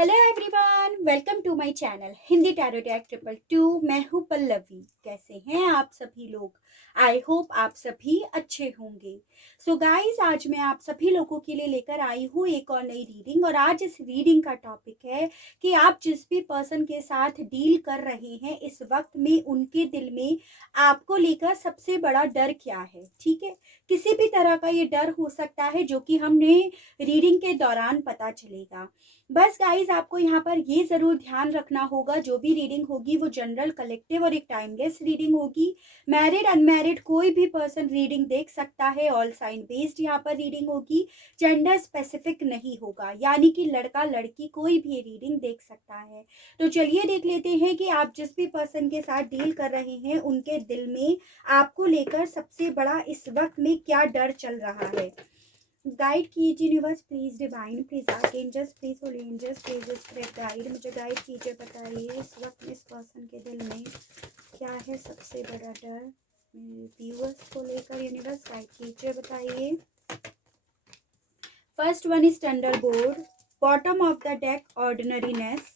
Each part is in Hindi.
Hello everyone, welcome to my channel Hindi tarot tag 222। मैं हूँ पल्लवी। कैसे हैं आप सभी लोग? आई होप आप सभी अच्छे होंगे। सो गाइस, आज मैं आप सभी लोगों के लिए लेकर आई हूँ एक और नई रीडिंग। और आज इस रीडिंग का टॉपिक है कि आप जिस भी पर्सन के साथ डील कर रहे हैं इस वक्त में उनके दिल में आपको लेकर सबसे बड़ा डर क्या है। ठीक है, किसी भी तरह का ये डर हो सकता है जो कि हमने रीडिंग के दौरान पता चलेगा। बस गाइस, आपको यहाँ पर ये जरूर ध्यान रखना होगा, जो भी रीडिंग होगी वो जनरल, कलेक्टिव और एक टाइमलेस रीडिंग होगी। मैरिड अनमैरिड कोई भी पर्सन रीडिंग देख सकता है। ऑल साइन बेस्ड यहाँ पर रीडिंग होगी। जेंडर स्पेसिफिक नहीं होगा, यानी कि लड़का लड़की कोई भी रीडिंग देख सकता है। तो चलिए देख लेते हैं कि आप जिस भी पर्सन के साथ डील कर रहे हैं उनके दिल में आपको लेकर सबसे बड़ा इस वक्त में क्या डर चल रहा है। गाइड कीजिए universe, please divine, please archangels, please holy angels, please spirit guide. मुझे गाइड कीजिए, बताइए इस वक्त इस पर्सन के दिल में क्या है सबसे बड़ा डर मेरे व्यूअर्स को लेकर। यूनिवर्स गाइड कीजिए, बताइए। First one is thunderbolt, bottom of the deck ordinariness.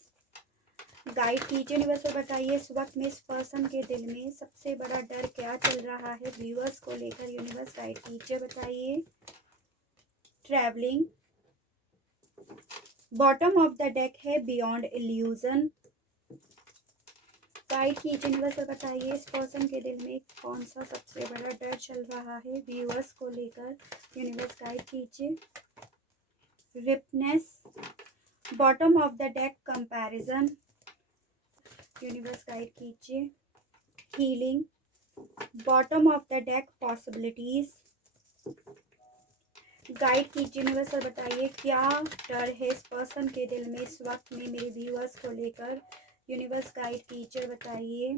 Guide कीजिए यूनिवर्स और बताइए इस वक्त में इस पर्सन के दिल में सबसे बड़ा डर क्या चल रहा है व्यूअर्स को लेकर। यूनिवर्स गाइड कीजिए, बताइए। Travelling, bottom of the deck है बियॉन्ड इल्यूजन। गाइड कीजिए यूनिवर्स और बताइए इस पर्सन के दिल में कौन सा सबसे बड़ा डर चल रहा है व्यूअर्स को लेकर। यूनिवर्स गाइड कीजिए। Ripeness, bottom of the deck comparison. Universe guide कीजिए। Healing, bottom of the deck possibilities. Guide कीजिए यूनिवर्स और बताइए क्या डर है इस पर्सन के दिल में इस वक्त में मेरे व्यूअर्स को लेकर। यूनिवर्स गाइड कीजिए, बताइए।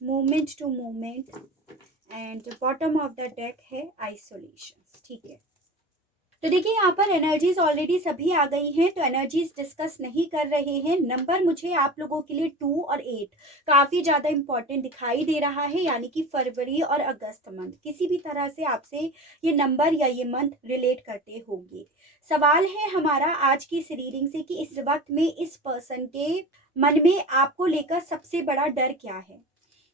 Movement to movement and bottom of the deck है आइसोलेशन। ठीक है, तो देखिए यहाँ पर एनर्जीज ऑलरेडी सभी आ गई हैं, तो एनर्जीज डिस्कस नहीं कर रहे हैं। नंबर मुझे आप लोगों के लिए 2 और 8 काफी ज्यादा इंपॉर्टेंट दिखाई दे रहा है, यानी कि फरवरी और अगस्त मंथ किसी भी तरह से आपसे ये नंबर या ये मंथ रिलेट करते होंगे। सवाल है हमारा आज की इस रीडिंग से कि इस वक्त में इस पर्सन के मन में आपको लेकर सबसे बड़ा डर क्या है।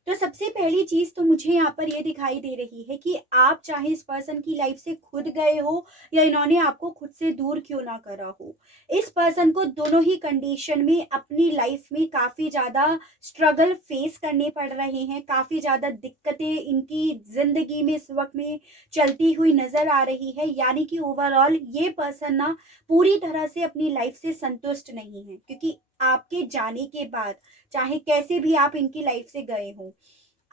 तो सबसे पहली चीज तो मुझे यहाँ पर ये दिखाई दे रही है कि आप चाहे इस पर्सन की लाइफ से खुद गए हो या इन्होंने आपको खुद से दूर क्यों ना करा हो, इस पर्सन को दोनों ही कंडीशन में अपनी लाइफ में काफी ज्यादा स्ट्रगल फेस करने पड़ रहे हैं। काफी ज्यादा दिक्कतें इनकी जिंदगी में इस वक्त में चलती हुई नजर आ रही है, यानी कि ओवरऑल ये पर्सन ना पूरी तरह से अपनी लाइफ से संतुष्ट नहीं है। क्योंकि आपके जाने के बाद, चाहे कैसे भी आप इनकी लाइफ से गए हो,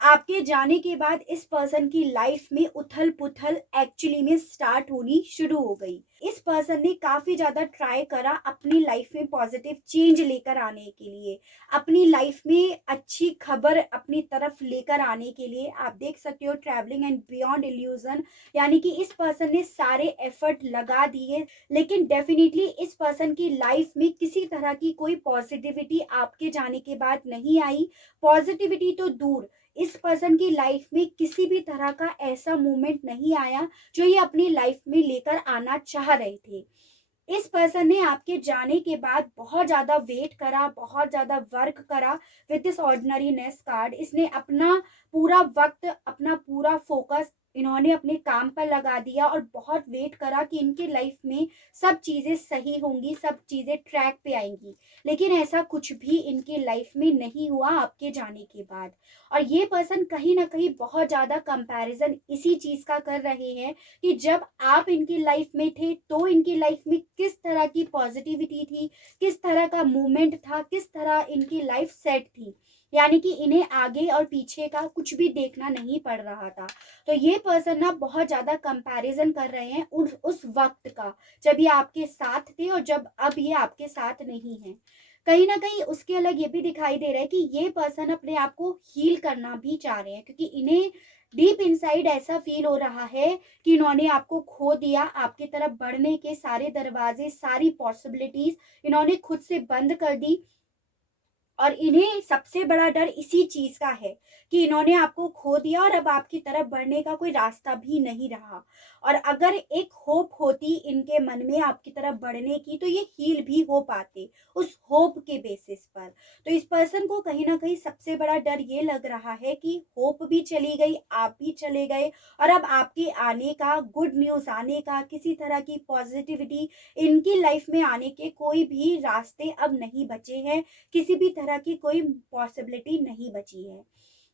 आपके जाने के बाद इस पर्सन की लाइफ में उथल पुथल एक्चुअली में स्टार्ट होनी शुरू हो गई। इस पर्सन ने काफी ज्यादा ट्राई करा अपनी लाइफ में पॉजिटिव चेंज लेकर आने के लिए, अपनी लाइफ में अच्छी खबर अपनी तरफ लेकर आने के लिए। आप देख सकते हो ट्रैवलिंग एंड बियॉन्ड इल्यूजन, यानी कि इस पर्सन ने सारे एफर्ट लगा दिए, लेकिन डेफिनेटली इस पर्सन की लाइफ में किसी तरह की कोई पॉजिटिविटी आपके जाने के बाद नहीं आई। पॉजिटिविटी तो दूर, इस पर्सन की लाइफ में किसी भी तरह का ऐसा मोमेंट नहीं आया जो ये अपनी लाइफ में लेकर आना चाह रहे थे। इस पर्सन ने आपके जाने के बाद बहुत ज्यादा वेट करा, बहुत ज्यादा वर्क करा विद दिस ऑर्डिनरीनेस कार्ड। इसने अपना पूरा वक्त, अपना पूरा फोकस इन्होंने अपने काम पर लगा दिया और बहुत वेट करा कि इनके लाइफ में सब चीजें सही होंगी, सब चीजें ट्रैक पे आएंगी। लेकिन ऐसा कुछ भी इनकी लाइफ में नहीं हुआ आपके जाने के बाद। और ये पर्सन कहीं ना कहीं बहुत ज्यादा कंपैरिजन इसी चीज का कर रहे हैं कि जब आप इनकी लाइफ में थे तो इनकी लाइफ में किस तरह की पॉजिटिविटी थी, किस तरह का मूवमेंट था, किस तरह इनकी लाइफ सेट थी, यानी कि इन्हें आगे और पीछे का कुछ भी देखना नहीं पड़ रहा था। तो ये पर्सन ना बहुत ज्यादा कंपैरिजन कर रहे हैं उस वक्त का जब ये आपके साथ थे और जब अब ये आपके साथ नहीं है। कहीं ना कहीं उसके अलग ये भी दिखाई दे रहा है कि ये पर्सन अपने आप को हील करना भी चाह रहे हैं, क्योंकि इन्हें डीप इनसाइड ऐसा फील हो रहा है कि इन्होंने आपको खो दिया। आपकी तरफ बढ़ने के सारे दरवाजे, सारी पॉसिबिलिटीज इन्होंने खुद से बंद कर दी। और इन्हें सबसे बड़ा डर इसी चीज का है कि इन्होंने आपको खो दिया और अब आपकी तरफ बढ़ने का कोई रास्ता भी नहीं रहा। और अगर एक होप होती इनके मन में आपकी तरफ बढ़ने की, तो ये हील भी हो पाते उस होप के बेसिस पर। तो इस पर्सन को कहीं ना कहीं सबसे बड़ा डर ये लग रहा है कि होप भी चली गई, आप भी चले गए, और अब आपके आने का, गुड न्यूज आने का, किसी तरह की पॉजिटिविटी इनकी लाइफ में आने के कोई भी रास्ते अब नहीं बचे हैं, किसी भी तरह की कोई पॉसिबिलिटी नहीं बची है।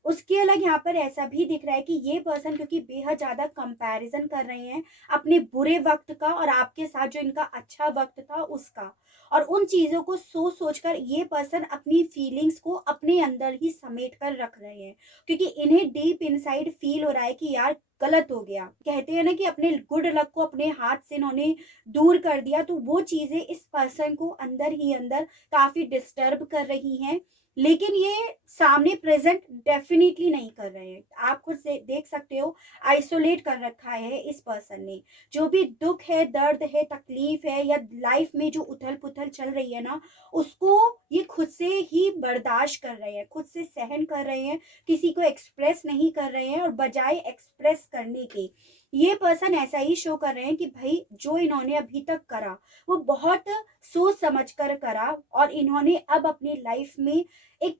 उसके अलग यहाँ पर ऐसा भी दिख रहा है कि ये पर्सन, क्योंकि बेहद ज्यादा कंपैरिजन कर रहे हैं अपने बुरे वक्त का और आपके साथ जो इनका अच्छा वक्त था उसका, और उन चीजों को सोच सोच कर ये पर्सन अपनी फीलिंग्स को अपने अंदर ही समेट कर रख रहे हैं, क्योंकि इन्हें डीप इनसाइड फील हो रहा है कि यार गलत हो गया। कहते हैं ना कि अपने गुड लक को अपने हाथ से इन्होंने दूर कर दिया, तो वो चीजें इस पर्सन को अंदर ही अंदर काफी डिस्टर्ब कर रही हैं। लेकिन ये सामने प्रेजेंट डेफिनेटली नहीं कर रहे हैं, आप खुद से देख सकते हो, आइसोलेट कर रखा है इस पर्सन ने। जो भी दुख है, दर्द है, तकलीफ है, या लाइफ में जो उथल पुथल चल रही है ना, उसको ये खुद से ही बर्दाश्त कर रहे हैं, खुद से सहन कर रहे हैं, किसी को एक्सप्रेस नहीं कर रहे हैं। और बजाय एक्सप्रेस करने के, ये पर्सन ऐसा ही शो कर रहे हैं कि भाई जो इन्होंने अभी तक करा वो बहुत सोच समझ कर करा, और इन्होंने अब अपनी लाइफ में एक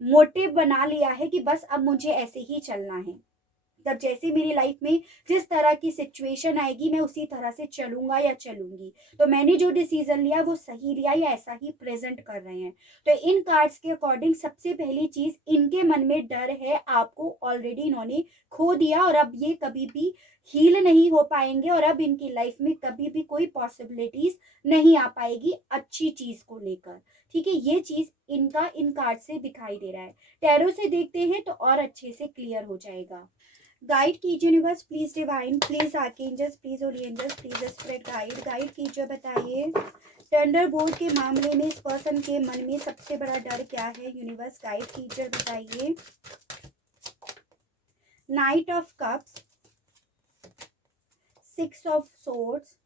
मोटिव बना लिया है कि बस अब मुझे ऐसे ही चलना है। तब जैसे मेरी लाइफ में जिस तरह की सिचुएशन आएगी मैं उसी तरह से चलूंगा या चलूंगी। तो मैंने जो डिसीजन लिया वो सही लिया, या ऐसा ही प्रेजेंट कर रहे हैं। तो इन कार्ड्स के अकॉर्डिंग सबसे पहली चीज, इनके मन में डर है, आपको ऑलरेडी इन्होंने खो दिया और अब ये कभी भी हील नहीं हो पाएंगे, और अब इनकी लाइफ में कभी भी कोई पॉसिबिलिटीज नहीं आ पाएगी अच्छी चीज को लेकर। ठीक है, ये चीज इनका इन कार्ड से दिखाई दे रहा है। टैरो से देखते हैं तो और अच्छे से क्लियर हो जाएगा। गाइड कीजिए universe, please divine, please archangels, please holy angels, please spread guide कीजिए। बताइए टेंडर बोर्ड के मामले में इस पर्सन के मन में सबसे बड़ा डर क्या है? यूनिवर्स गाइड कीजिए, बताइए। Night of cups, 6 of swords,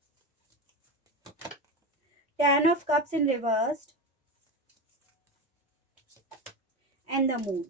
10 of cups in reversed and the moon.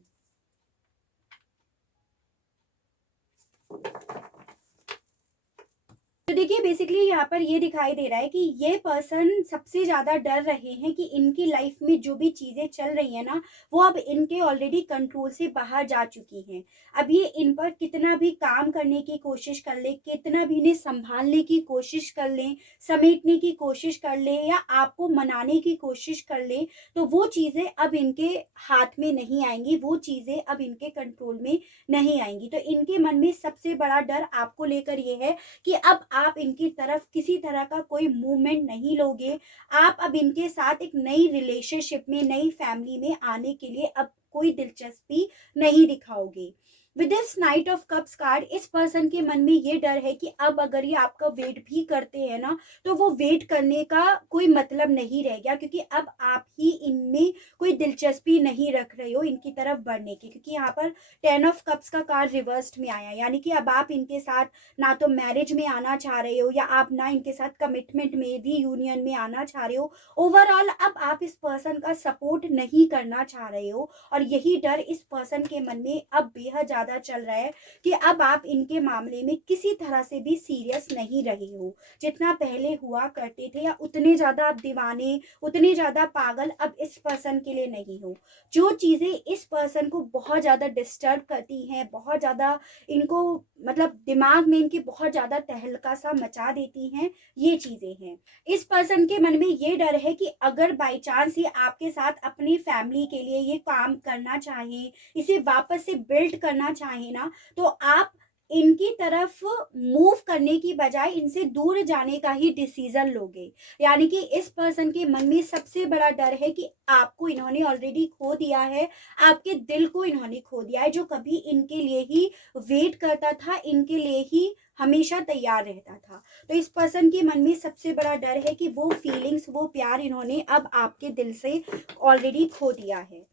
तो देखिए बेसिकली यहाँ पर ये दिखाई दे रहा है कि ये पर्सन सबसे ज्यादा डर रहे हैं कि इनकी लाइफ में जो भी चीजें चल रही है ना, वो अब इनके ऑलरेडी कंट्रोल से बाहर जा चुकी हैं। अब ये इन पर कितना भी काम करने की कोशिश कर ले, कितना भी इन्हें संभालने की कोशिश कर लें, समेटने की कोशिश कर ले, या आपको मनाने की कोशिश कर ले, तो वो चीजें अब इनके हाथ में नहीं आएंगी, वो चीजें अब इनके कंट्रोल में नहीं आएंगी। तो इनके मन में सबसे बड़ा डर आपको लेकर ये है कि अब आप इनकी तरफ किसी तरह का कोई मूवमेंट नहीं लोगे। आप अब इनके साथ एक नई रिलेशनशिप में, नई फैमिली में आने के लिए अब कोई दिलचस्पी नहीं दिखाओगे। With this knight of cups card, इस पर्सन के मन में ये डर है कि अब अगर ये आपका वेट भी करते हैं ना, तो वो वेट करने का कोई मतलब नहीं रह गया, क्योंकि अब आप ही इनमें कोई दिलचस्पी नहीं रख रहे हो इनकी तरफ बढ़ने की। क्योंकि यहाँ पर 10 ऑफ कप्स का कार्ड रिवर्स्ड में आया, यानी कि अब आप इनके साथ ना तो मैरिज में आना चाह रहे हो, या आप ना इनके साथ कमिटमेंट में भी, यूनियन में आना चाह रहे हो। ओवरऑल अब आप इस पर्सन का सपोर्ट नहीं करना चाह रहे हो, और यही डर इस पर्सन के मन में अब बेहद ज्यादा चल रहा है कि अब आप इनके मामले में किसी तरह से भी सीरियस नहीं रहे हो। जितना पहले हुआ करते थे, या उतने ज्यादा आप दीवाने, उतने ज्यादा पागल अब इस पर्सन के लिए नहीं हो। जो चीजें इस पर्सन को बहुत ज्यादा डिस्टर्ब करती हैं, बहुत ज्यादा इनको मतलब दिमाग में इनके बहुत ज्यादा तहलका सा मचा देती हैं, ये चीजें हैं। इस पर्सन के मन में ये डर है कि अगर बाई चांस ये आपके साथ अपनी फैमिली के लिए ये काम करना चाहे, इसे वापस से बिल्ड करना चाहे ना, तो आप इनकी तरफ मूव करने की बजाय इनसे दूर जाने का ही डिसीजन लोगे। यानी कि इस पर्सन के मन में सबसे बड़ा डर है कि आपको इन्होंने ऑलरेडी खो दिया है, आपके दिल को इन्होंने खो दिया है, जो कभी इनके लिए ही वेट करता था, इनके लिए ही हमेशा तैयार रहता था। तो इस पर्सन के मन में सबसे बड़ा डर है कि वो फीलिंग्स, वो प्यार इन्होंने अब आपके दिल से ऑलरेडी खो दिया है।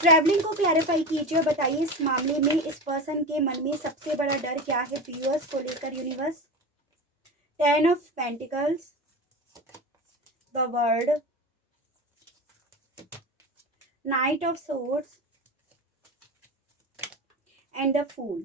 ट्रैवलिंग को क्लैरिफाई कीजिए, बताइए इस मामले में इस पर्सन के मन में सबसे बड़ा डर क्या है व्यूअर्स को लेकर? Universe 10 of pentacles, the world, knight of swords and the fool.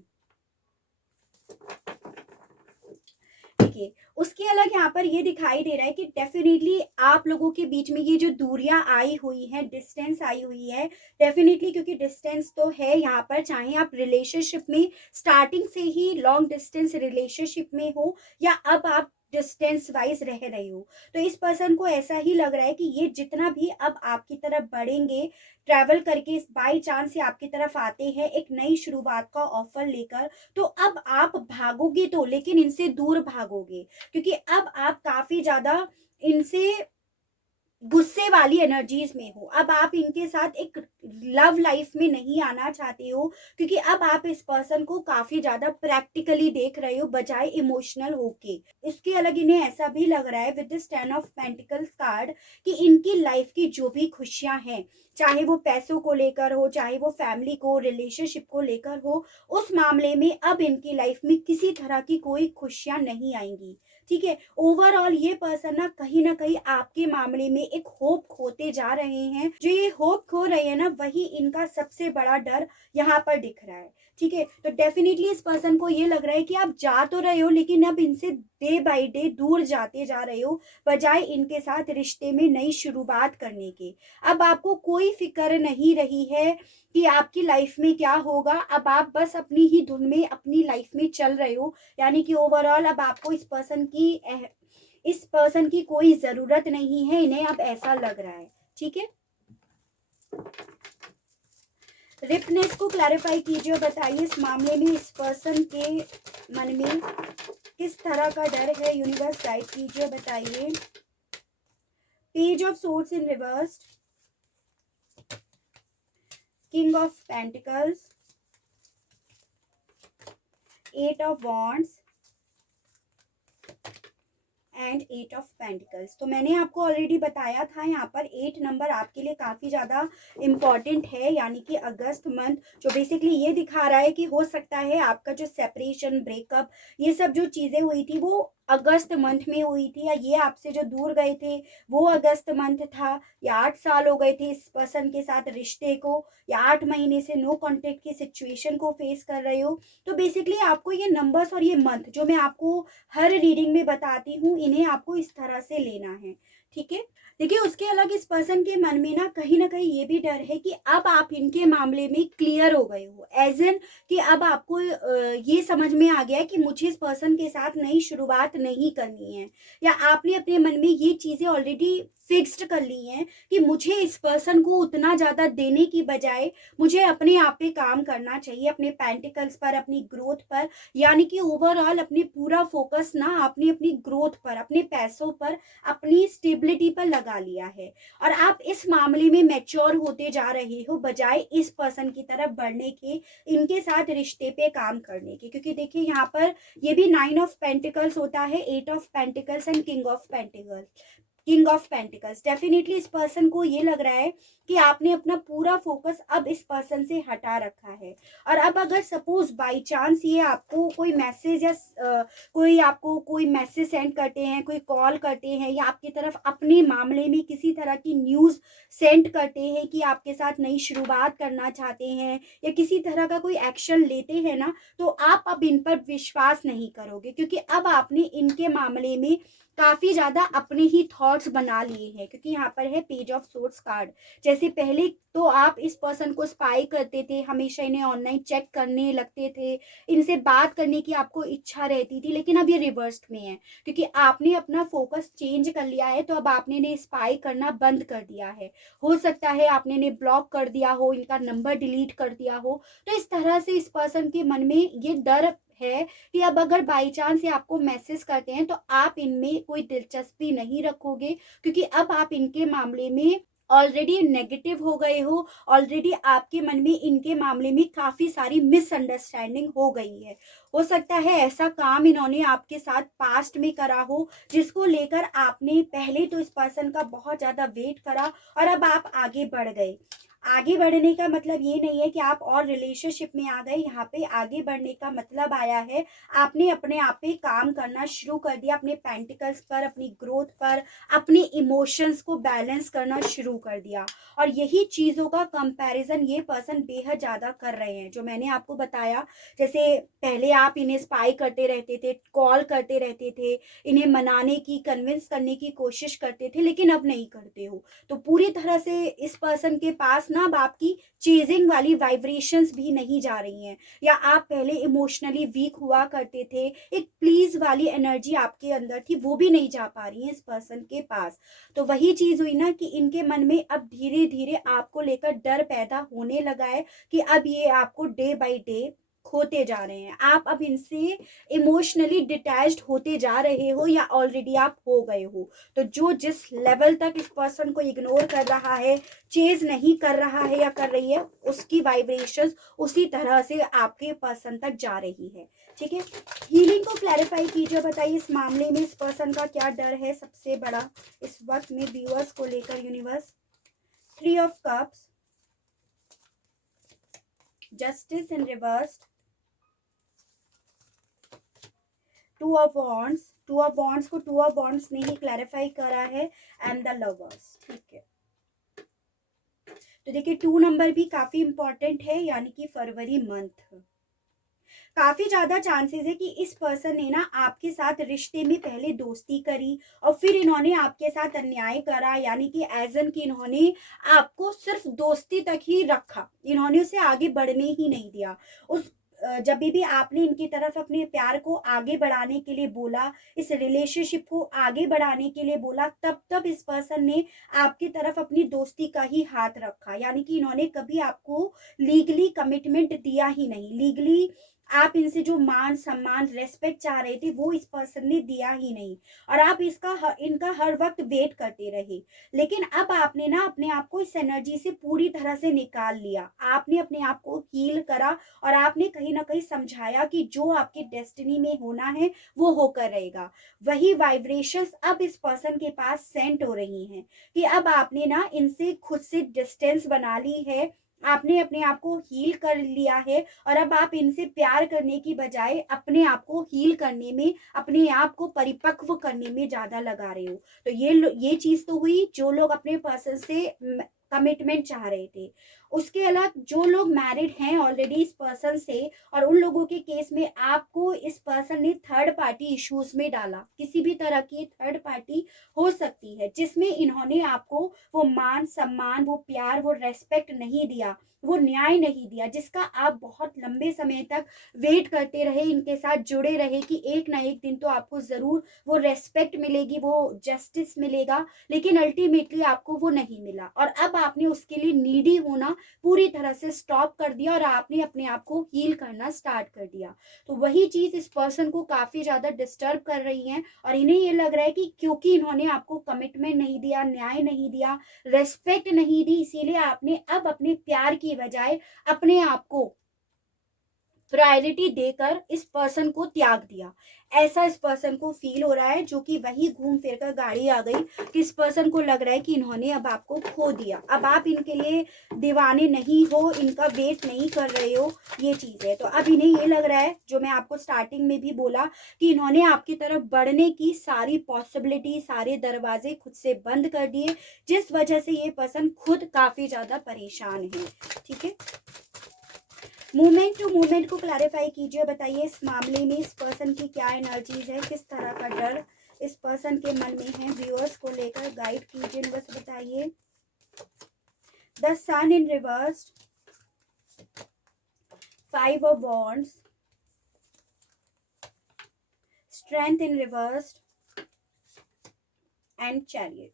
देखिए उसके अलग यहाँ पर ये दिखाई दे रहा है कि डेफिनेटली आप लोगों के बीच में ये जो दूरियां आई हुई हैं, डिस्टेंस आई हुई है, डेफिनेटली क्योंकि डिस्टेंस तो है यहाँ पर, चाहे आप रिलेशनशिप में स्टार्टिंग से ही लॉन्ग डिस्टेंस रिलेशनशिप में हो या अब आप डिस्टेंस वाइज रह रहे हो, तो इस पर्सन को ऐसा ही लग रहा है कि ये जितना भी अब आपकी तरफ बढ़ेंगे, ट्रैवल करके बाई चांस ये आपकी तरफ आते हैं एक नई शुरुआत का ऑफर लेकर, तो अब आप भागोगे तो, लेकिन इनसे दूर भागोगे, क्योंकि अब आप काफी ज्यादा इनसे गुस्से वाली एनर्जीज में हो। अब आप इनके साथ एक लव लाइफ में नहीं आना चाहते हो, क्योंकि अब आप इस पर्सन को काफी ज्यादा प्रैक्टिकली देख रहे हो बजाय इमोशनल होके। इसके अलग इन्हें ऐसा भी लग रहा है with this 10 of pentacles card कि इनकी लाइफ की जो भी खुशियां हैं, चाहे वो पैसों को लेकर हो, चाहे वो फैमिली को रिलेशनशिप को लेकर हो, उस मामले में अब इनकी लाइफ में किसी तरह की कोई खुशियां नहीं आएंगी। ठीक है, ओवरऑल ये पर्सन ना कहीं आपके मामले में एक होप खोते जा रहे हैं। जो ये होप खो रहे हैं ना, वही इनका सबसे बड़ा डर यहाँ पर दिख रहा है। ठीक है, तो डेफिनेटली इस पर्सन को ये लग रहा है कि आप जा तो रहे हो, लेकिन अब इनसे डे बाय डे दूर जाते जा रहे हो बजाय इनके साथ रिश्ते में नई शुरुआत करने के। अब आपको कोई फिक्र नहीं रही है कि आपकी लाइफ में क्या होगा, अब आप बस अपनी ही धुन में अपनी लाइफ में चल रहे हो। यानी कि ओवरऑल अब आपको इस पर्सन की कोई जरूरत नहीं है, इन्हें अब ऐसा लग रहा है। ठीक है, रिपनेस को क्लैरिफाई कीजिए और बताइए इस मामले में इस पर्सन के मन में किस तरह का डर है। यूनिवर्स गाइड कीजिए, बताइए। Page of swords in reversed, king of pentacles, 8 of wands and 8 of pentacles. तो मैंने आपको ऑलरेडी बताया था यहाँ पर 8 नंबर आपके लिए काफ़ी ज़्यादा इम्पॉर्टेंट है, यानी कि अगस्त मंथ, जो बेसिकली ये दिखा रहा है कि हो सकता है आपका जो सेपरेशन, ब्रेकअप, ये सब जो चीज़ें हुई थी वो अगस्त मंथ में हुई थी, या ये आपसे जो दूर गए थे वो अगस्त मंथ था, या 8 साल हो गए थे इस पर्सन के साथ रिश्ते को, या 8 महीने से नो कॉन्टेक्ट की सिचुएशन को फेस कर रहे हो। तो बेसिकली आपको ये नंबर्स और ये मंथ जो मैं आपको हर रीडिंग में बताती हूँ, इन्हें आपको इस तरह से लेना है। ठीक है, देखिए उसके अलग इस पर्सन के मन में ना कहीं ये भी डर है कि अब आप इनके मामले में क्लियर हो गए हो, एज एन कि अब आपको ये समझ में आ गया है कि मुझे इस पर्सन के साथ नई शुरुआत नहीं करनी है, या आपने अपने मन में ये चीज़ें ऑलरेडी फिक्स्ड कर ली हैं कि मुझे इस पर्सन को उतना ज़्यादा देने की बजाय मुझे अपने आप पे काम करना चाहिए, अपने पेंटिकल्स पर, अपनी ग्रोथ पर, यानी कि ओवरऑल अपने पूरा फोकस ना आपने अपनी ग्रोथ पर, अपने पैसों पर, अपनी स्टेबिलिटी पर लगा लिया है, और आप इस मामले में मैच्योर होते जा रहे हो बजाय इस पर्सन की तरफ बढ़ने के, इनके साथ रिश्ते पे काम करने के। क्योंकि देखिए यहाँ पर ये भी 9 ऑफ पेंटिकल्स होता है, 8 of pentacles and king of pentacles. Definitely इस पर्सन को ये लग रहा है कि आपने अपना पूरा फोकस अब इस पर्सन से हटा रखा है, और अब अगर सपोज बाई चांस ये आपको कोई मैसेज या कोई मैसेज सेंड करते हैं, कोई कॉल करते हैं, या आपकी तरफ अपने मामले में किसी तरह की न्यूज़ सेंड करते हैं कि आपके साथ नई शुरुआत करना चाहते हैं, या किसी तरह का कोई एक्शन लेते हैं ना, तो आप अब इन पर विश्वास नहीं करोगे, क्योंकि अब आपने इनके मामले में काफ़ी ज़्यादा अपने ही थॉट्स बना लिए हैं। क्योंकि यहाँ पर है पेज ऑफ सोर्ड्स कार्ड। जैसे पहले तो आप इस पर्सन को स्पाई करते थे, हमेशा इन्हें ऑनलाइन चेक करने लगते थे, इनसे बात करने की आपको इच्छा रहती थी, लेकिन अब ये रिवर्स्ड में है, क्योंकि आपने अपना फोकस चेंज कर लिया है। तो अब आपने इन्हें स्पाई करना बंद कर दिया है। हो सकता है आपने इन्हें ब्लॉक कर दिया हो, इनका नंबर डिलीट कर दिया हो। तो इस तरह से इस पर्सन के मन में ये डर है कि अब अगर बाई चांस ये आपको मैसेज करते हैं तो आप इनमें कोई दिलचस्पी नहीं रखोगे, क्योंकि अब आप इनके मामले में ऑलरेडी नेगेटिव हो गए हो। ऑलरेडी आपके मन में इनके मामले में काफ़ी सारी मिसअंडरस्टैंडिंग हो गई है। हो सकता है ऐसा काम इन्होंने आपके साथ पास्ट में करा हो, जिसको लेकर आपने पहले तो इस पर्सन का बहुत ज़्यादा वेट करा और अब आप आगे बढ़ गए। आगे बढ़ने का मतलब ये नहीं है कि आप और रिलेशनशिप में आ गए। यहाँ पे आगे बढ़ने का मतलब आया है आपने अपने आप पे काम करना शुरू कर दिया, अपने पेंटिकल्स पर, अपनी ग्रोथ पर, अपने इमोशंस को बैलेंस करना शुरू कर दिया। और यही चीज़ों का कंपैरिजन ये पर्सन बेहद ज़्यादा कर रहे हैं। जो मैंने आपको बताया, जैसे पहले आप इन्हें स्पाई करते रहते थे, कॉल करते रहते थे, इन्हें मनाने की, कन्विंस करने की कोशिश करते थे, लेकिन अब नहीं करते हो। तो पूरी तरह से इस पर्सन के पास ना अब आपकी चेजिंग वाली वाइब्रेशंस भी नहीं जा रही हैं, या आप पहले इमोशनली वीक हुआ करते थे, एक प्लीज वाली एनर्जी आपके अंदर थी, वो भी नहीं जा पा रही है इस पर्सन के पास। तो वही चीज हुई ना कि इनके मन में अब धीरे धीरे आपको लेकर डर पैदा होने लगा है कि अब ये आपको डे बाय डे खोते जा रहे हैं। आप अब इनसे इमोशनली डिटैच्ड होते जा रहे हो, या ऑलरेडी आप हो गए हो। तो जो जिस लेवल तक इस पर्सन को इग्नोर कर रहा है, चेज नहीं कर रहा है या कर रही है, उसकी वाइब्रेशंस उसी तरह से आपके पर्सन तक जा रही है। ठीक है, हीलिंग को क्लैरिफाई कीजिए, बताइए इस मामले में इस पर्सन का क्या डर है सबसे बड़ा इस वक्त में व्यूअर्स को लेकर। Universe, 3 of cups, justice in reverse, 2 of wands. 2 of wands को 2 ऑफ वॉन्ड्स ने ही क्लैरिफाई करा है, एंड द लवर्स। ठीक है, तो देखिए 2 नंबर भी काफी इंपॉर्टेंट है, यानी कि फरवरी मंथ। काफी ज्यादा चांसेस है कि इस पर्सन ने ना आपके साथ रिश्ते में पहले दोस्ती करी और फिर इन्होंने आपके साथ अन्याय करा, यानी कि एजन कि इन्होंने आपको सिर्फ दोस्ती तक ही रखा, इन्होंने उसे आगे बढ़ने ही नहीं दिया। उस जब भी आपने इनकी तरफ अपने प्यार को आगे बढ़ाने के लिए बोला, इस रिलेशनशिप को आगे बढ़ाने के लिए बोला, तब तब इस पर्सन ने आपकी तरफ अपनी दोस्ती का ही हाथ रखा, यानी कि इन्होंने कभी आपको लीगली कमिटमेंट दिया ही नहीं। लीगली आप इनसे जो मान सम्मान रेस्पेक्ट चाह रहे थे वो इस पर्सन ने दिया ही नहीं, और आप इनका हर वक्त वेट करते रहे। लेकिन अब आपने ना अपने आप को इस एनर्जी से पूरी तरह से निकाल लिया, आपने अपने आप को हील करा, और आपने कहीं ना कहीं समझाया कि जो आपकी डेस्टिनी में होना है वो होकर रहेगा। वही वाइब्रेशंस अब इस पर्सन के पास सेंट हो रही हैं कि अब आपने ना इनसे खुद से डिस्टेंस बना ली है, आपने अपने आप को हील कर लिया है, और अब आप इनसे प्यार करने की बजाय अपने आप को हील करने में, अपने आप को परिपक्व करने में ज्यादा लगा रहे हो। तो ये चीज तो हुई जो लोग अपने पर्सन से कमिटमेंट चाह रहे थे। उसके अलग जो लोग मैरिड हैं ऑलरेडी इस पर्सन से, और उन लोगों के केस में आपको इस पर्सन ने थर्ड पार्टी इश्यूज में डाला। किसी भी तरह की थर्ड पार्टी हो सकती है जिसमें इन्होंने आपको वो मान सम्मान, वो प्यार, वो रेस्पेक्ट नहीं दिया, वो न्याय नहीं दिया, जिसका आप बहुत लंबे समय तक वेट करते रहे, इनके साथ जुड़े रहे कि एक ना एक दिन तो आपको जरूर वो रेस्पेक्ट मिलेगी, वो जस्टिस मिलेगा, लेकिन अल्टीमेटली आपको वो नहीं मिला। और अब आपने उसके लिए नीडी होना पूरी तरह से स्टॉप कर दिया, और आपने अपने आप को हील करना स्टार्ट कर दिया। तो वही चीज इस पर्सन को काफी ज्यादा डिस्टर्ब कर रही है, और इन्हें ये लग रहा है कि क्योंकि इन्होंने आपको कमिटमेंट नहीं दिया, न्याय नहीं दिया, रेस्पेक्ट नहीं दी, इसीलिए आपने अब अपने प्यार की बजाय अपने आप को प्रायोरिटी देकर इस पर्सन को त्याग दिया। ऐसा इस पर्सन को फील हो रहा है, जो कि वही घूम फिर कर गाड़ी आ गई कि इस पर्सन को लग रहा है कि इन्होंने अब आपको खो दिया, अब आप इनके लिए दीवाने नहीं हो, इनका वेट नहीं कर रहे हो, ये चीज है। तो अब इन्हें ये लग रहा है, जो मैं आपको स्टार्टिंग में भी बोला, कि इन्होंने आपकी तरफ बढ़ने की सारी पॉसिबिलिटी, सारे दरवाजे खुद से बंद कर दिए, जिस वजह से ये पर्सन खुद काफी ज्यादा परेशान है। ठीक है, मूवमेंट टू मूवमेंट को क्लैरिफाई कीजिए, बताइए इस मामले में इस पर्सन की क्या एनर्जीज है, किस तरह का डर इस पर्सन के मन में है, व्यूअर्स को लेकर गाइड कीजिए, बस बताइए। The sun in reverse, 5 of wands, strength in reverse, and chariot.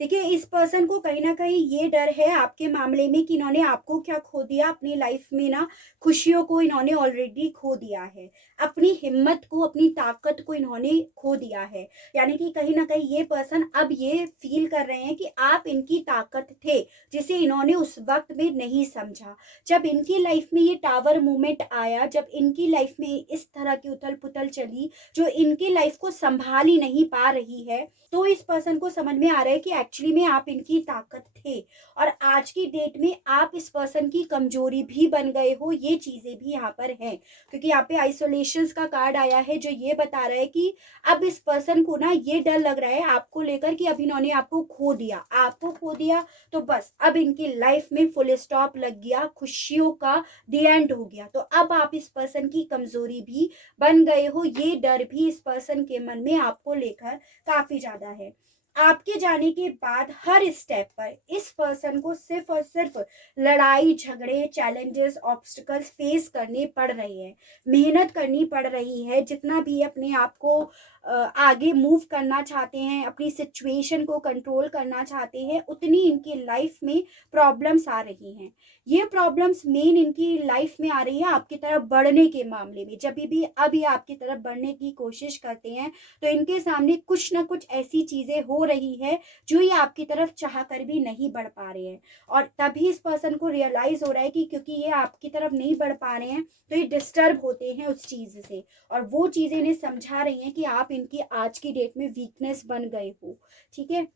देखिए इस पर्सन को कहीं ना कहीं ये डर है आपके मामले में कि इन्होंने आपको क्या खो दिया, अपनी लाइफ में ना खुशियों को इन्होंने ऑलरेडी खो दिया है, अपनी हिम्मत को, अपनी ताकत को इन्होंने खो दिया है। यानी कि कहीं ना कहीं ये पर्सन अब ये फील कर रहे हैं कि आप इनकी ताकत थे, जिसे इन्होंने उस वक्त में नहीं समझा। जब इनकी लाइफ में ये टावर मूवमेंट आया, जब इनकी लाइफ में इस तरह की उथल पुथल चली जो इनकी लाइफ को संभाल ही नहीं पा रही है, तो इस पर्सन को समझ में आ रहा है कि एक्चुअली में आप इनकी ताकत थे और आज की डेट में आप इस पर्सन की कमजोरी भी बन गए हो। ये चीजें भी यहाँ पर हैं, क्योंकि यहाँ पे आइसोलेशन का कार्ड आया है जो ये बता रहा है कि अब इस पर्सन को ना ये डर लग रहा है आपको लेकर कि अब इन्होंने आपको खो दिया, आपको खो दिया तो बस अब इनकी लाइफ में फुल स्टॉप लग गया, खुशियों का द एंड हो गया। तो अब आप इस पर्सन की कमजोरी भी बन गए हो। ये डर भी इस पर्सन के मन में आपको लेकर काफी ज्यादा है। आपके जाने के बाद हर स्टेप पर इस पर्सन को सिर्फ और सिर्फ लड़ाई झगड़े, चैलेंजेस, ऑब्स्टिकल्स फेस करने पड़ रहे हैं, मेहनत करनी पड़ रही है। जितना भी अपने आप को आगे मूव करना चाहते हैं, अपनी सिचुएशन को कंट्रोल करना चाहते हैं, उतनी इनकी लाइफ में प्रॉब्लम्स आ रही हैं। ये प्रॉब्लम्स मेन इनकी लाइफ में आ रही है आपकी तरफ बढ़ने के मामले में। जब भी अब ये आपकी तरफ बढ़ने की कोशिश करते हैं तो इनके सामने कुछ ना कुछ ऐसी चीजें हो रही है जो ये आपकी तरफ चाह कर भी नहीं बढ़ पा रहे हैं। और तभी इस पर्सन को रियलाइज हो रहा है कि क्योंकि ये आपकी तरफ नहीं बढ़ पा रहे हैं तो ये डिस्टर्ब होते हैं उस चीज से, और वो चीजें इन्हें समझा रही हैं कि आप इनकी आज की डेट में वीकनेस बन गए हो। ठीक है,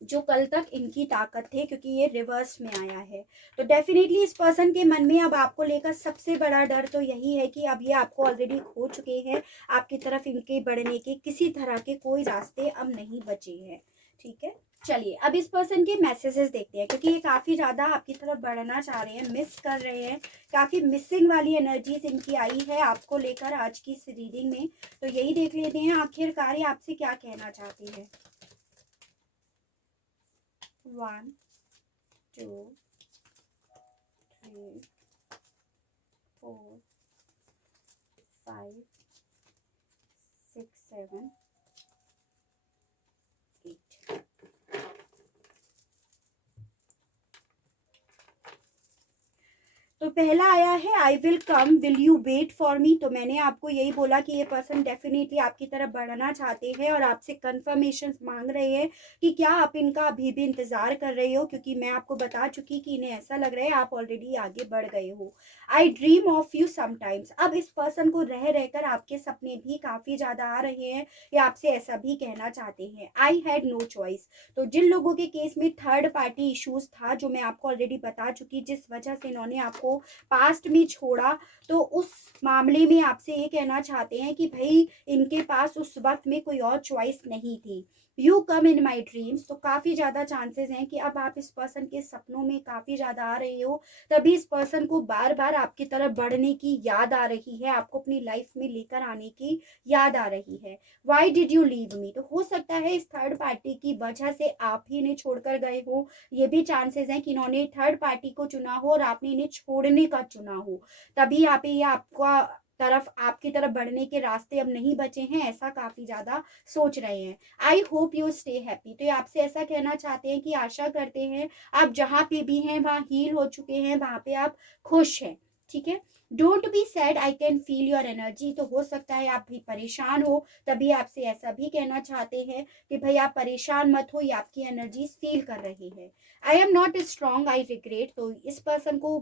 जो कल तक इनकी ताकत थे, क्योंकि ये रिवर्स में आया है। तो डेफिनेटली इस पर्सन के मन में अब आपको लेकर सबसे बड़ा डर तो यही है कि अब ये आपको ऑलरेडी खो चुके हैं, आपकी तरफ इनके बढ़ने के किसी तरह के कोई रास्ते अब नहीं बचे हैं। ठीक है, चलिए अब इस पर्सन के मैसेजेस देखते हैं, क्योंकि ये काफ़ी ज़्यादा आपकी तरफ बढ़ना चाह रहे हैं, मिस कर रहे हैं, काफ़ी मिसिंग वाली एनर्जीज इनकी आई है आपको लेकर आज की इस रीडिंग में। तो यही देख लेते हैं आखिरकार ये आपसे क्या कहना चाहती है। 1 2 3 4 5 6 7 8। तो पहला आया है I will come, will you wait for me. तो मैंने आपको यही बोला कि ये पर्सन डेफिनेटली आपकी तरफ बढ़ना चाहते हैं और आपसे कंफर्मेशन मांग रहे हैं कि क्या आप इनका अभी भी इंतजार कर रहे हो, क्योंकि मैं आपको बता चुकी कि इन्हें ऐसा लग रहा है आप ऑलरेडी आगे बढ़ गए हो। आई ड्रीम ऑफ यू समटाइम्स, अब इस पर्सन को रह रहकर आपके सपने भी काफ़ी ज़्यादा आ रहे हैं, या आपसे ऐसा भी कहना चाहते हैं। आई हैड नो चॉइस, तो जिन लोगों के केस में थर्ड पार्टी इश्यूज था जो मैं आपको ऑलरेडी बता चुकी, जिस वजह से इन्होंने आपको पास्ट में छोड़ा, तो उस मामले में आपसे ये कहना चाहते हैं कि भाई इनके पास उस वक्त में कोई और चॉइस नहीं थी। You come in my dreams, तो काफ़ी ज़्यादा चांसेस हैं कि अब आप इस पर्सन के सपनों में काफ़ी ज़्यादा आ रहे हो। तभी इस पर्सन को बार बार आपकी तरफ बढ़ने की याद आ रही है, आपको अपनी लाइफ में लेकर आने की याद आ रही है। Why did you leave me, तो हो सकता है इस थर्ड पार्टी की वजह से आप ही इन्हें छोड़कर गए हो। ये भी चांसेस हैं कि इन्होंने थर्ड पार्टी को चुना हो और आपने इन्हें छोड़ने का चुना हो, तभी यहाँ पे ये आपका तरफ आपकी तरफ बढ़ने के रास्ते अब नहीं बचे हैं, ऐसा काफी ज्यादा सोच रहे हैं। I hope you stay happy, तो ये आपसे ऐसा कहना चाहते हैं कि आशा करते हैं आप जहाँ पे भी हैं वहाँ हील हो चुके हैं, वहाँ पे आप खुश हैं। ठीक है, don't be sad, I can feel your energy, तो हो सकता है आप भी परेशान हो, तभी आपसे ऐसा भी कहना चाहते हैं कि भाई आप परेशान मत हो, ये आपकी एनर्जीज फील कर रही है। I am not strong, I regret, तो इस पर्सन को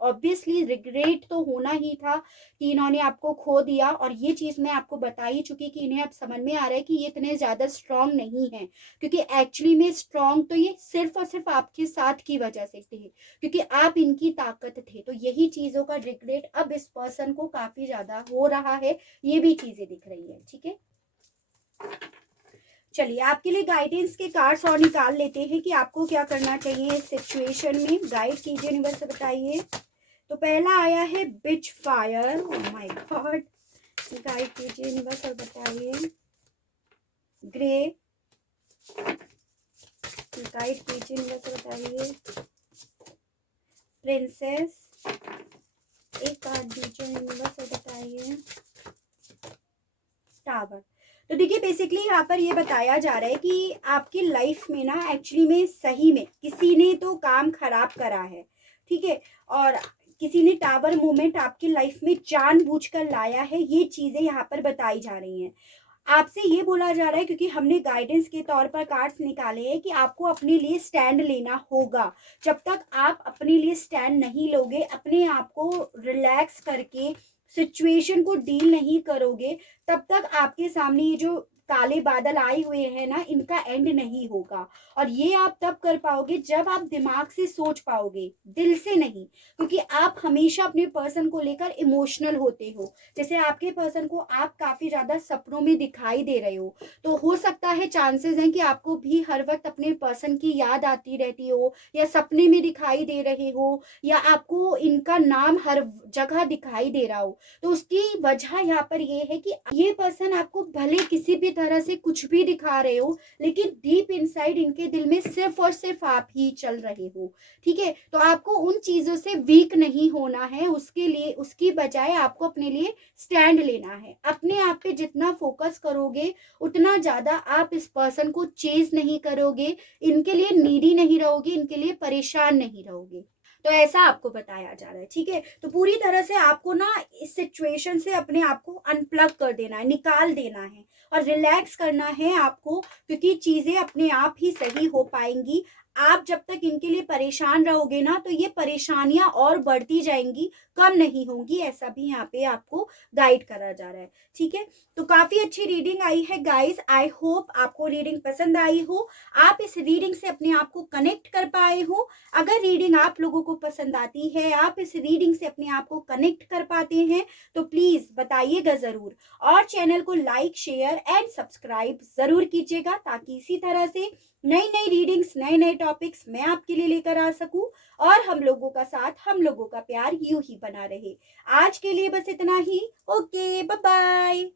ऑब्वियसली रिग्रेट तो होना ही था कि इन्होंने आपको खो दिया, और ये चीज़ मैं आपको बता ही चुकी कि इन्हें अब समझ में आ रहा है कि ये इतने ज़्यादा स्ट्रांग नहीं है, क्योंकि एक्चुअली में स्ट्रांग तो ये सिर्फ और सिर्फ आपके साथ की वजह से थे, क्योंकि आप इनकी ताकत थे। तो यही चीज़ों का रिग्रेट अब इस पर्सन को काफ़ी ज़्यादा हो रहा है, ये भी चीज़ें दिख रही है। ठीक है, चलिए आपके लिए गाइडेंस के कार्ड्स और निकाल लेते हैं कि आपको क्या करना चाहिए इस सिचुएशन में। गाइड कीजिए, यूनिवर्स बताइए। तो पहला आया है बिच fire, oh my god, guide कीजिए यूनिवर्स और बताइए। ग्रे, गाइड कीजिए यूनिवर्स और बताइए। प्रिंसेस, एक कार्ड दीजिए यूनिवर्स और बताइए। टावर, तो देखिए बेसिकली यहाँ पर ये बताया जा रहा है कि आपकी लाइफ में ना एक्चुअली में सही में किसी ने तो काम खराब करा है, ठीक है, और किसी ने टावर मूवमेंट आपकी लाइफ में जानबूझकर लाया है, ये चीज़ें यहाँ पर बताई जा रही हैं। आपसे ये बोला जा रहा है क्योंकि हमने गाइडेंस के तौर पर कार्ड्स निकाले हैं कि आपको अपने लिए स्टैंड लेना होगा। जब तक आप अपने लिए स्टैंड नहीं लोगे, अपने आप को रिलैक्स करके सिचुएशन को डील नहीं करोगे, तब तक आपके सामने ये जो काले बादल आए हुए हैं ना, इनका एंड नहीं होगा। और ये आप तब कर पाओगे जब आप दिमाग से सोच पाओगे, दिल से नहीं, क्योंकि आप हमेशा अपने पर्सन को लेकर इमोशनल होते हो। जैसे आपके पर्सन को आप काफी ज्यादा सपनों में दिखाई दे रहे हो, तो हो सकता है चांसेस हैं कि आपको भी हर वक्त अपने पर्सन की याद आती रहती हो, या सपने में दिखाई दे रहे हो, या आपको इनका नाम हर जगह दिखाई दे रहा हो। तो उसकी वजह यहाँ पर ये है कि ये पर्सन आपको भले किसी भी तरह से कुछ भी दिखा रहे हो, लेकिन डीप इनसाइड इनके दिल में सिर्फ और सिर्फ आप ही चल रहे हो, ठीक है। तो आपको उन चीजों से वीक नहीं होना है, उसके लिए उसकी बजाय आपको अपने लिए स्टैंड लेना है। अपने आप पे जितना फोकस करोगे, उतना ज्यादा आप इस पर्सन को चेज नहीं करोगे, इनके लिए नीडी नहीं रहोगे, इनके लिए परेशान नहीं रहोगे। तो ऐसा आपको बताया जा रहा है, ठीक है। तो पूरी तरह से आपको ना इस सिचुएशन से अपने आप को अनप्लग कर देना है, निकाल देना है, और रिलैक्स करना है आपको, क्योंकि चीजें अपने आप ही सही हो पाएंगी। आप जब तक इनके लिए परेशान रहोगे ना, तो ये परेशानियां और बढ़ती जाएंगी, कम नहीं होंगी। ऐसा भी यहाँ पे आपको गाइड करा जा रहा है, ठीक है। तो काफी अच्छी रीडिंग आई है गाइस। आई होप आपको रीडिंग पसंद आई हो, आप इस रीडिंग से अपने आप को कनेक्ट कर पाए हो। अगर रीडिंग आप लोगों को पसंद आती है, आप इस रीडिंग से अपने आप को कनेक्ट कर पाते हैं, तो प्लीज बताइएगा जरूर, और चैनल को लाइक, शेयर एंड सब्सक्राइब जरूर कीजिएगा, ताकि इसी तरह से नई नई रीडिंग्स, नए नए टॉपिक्स मैं आपके लिए लेकर आ सकूं, और हम लोगों का साथ, हम लोगों का प्यार यूं ही बना रहे। आज के लिए बस इतना ही। Okay, bye bye.